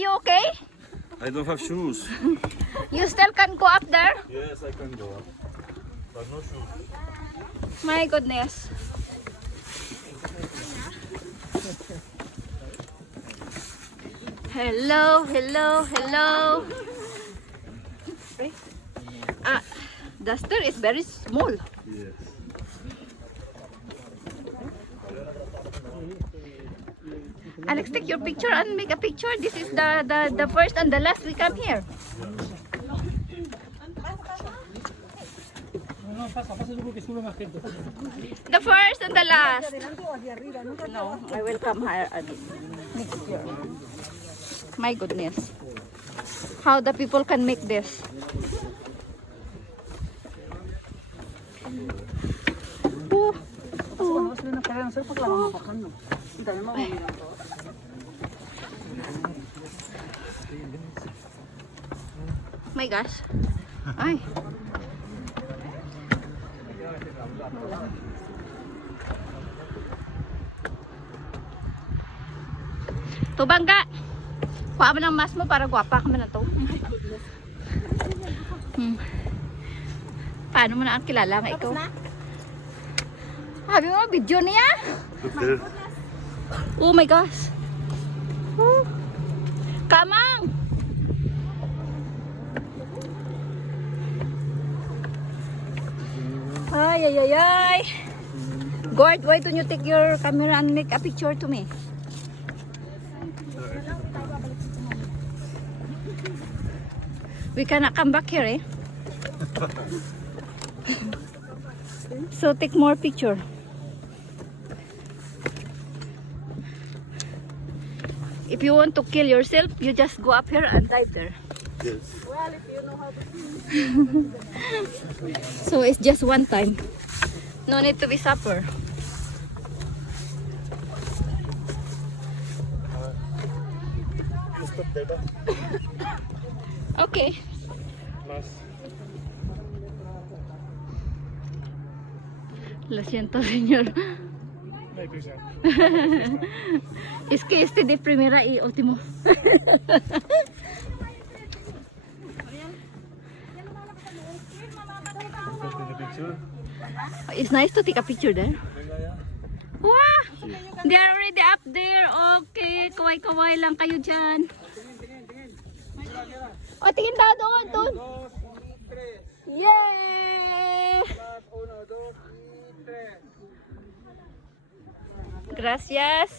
you okay? I don't have shoes. You still can go up there? Yes, I can go up. But no shoes. My goodness. Hello, hello, hello. The stair is very small. Yes. Alex, take your picture and make a picture. This is the first and the last we come here. The first and the last. No, I will come here next year. My goodness. How the people can make this. Oh, oh. My gosh. Ay. To bangga. Kuha mo ng mask mo para gwapa ka man na to. Paano mo na ang kilala nga ikaw? Sabi mo, video niya? Look there. Oh my gosh. Kamang! Ay, ay, ay, ay. Gord, why don't you take your camera and make a picture to me? We cannot come back here, eh? So take more picture. If you want to kill yourself, you just go up here and dive there. Yes. Well, if you know how to swim. So it's just one time. No need to be supper. Okay. Lo siento, señor. Es que este de primera y último. It's nice to take a picture there. Wow! They are already up there. Okay, kaway-kaway lang kayo dyan. O, tingin daw doon, doon. Yay! Gracias.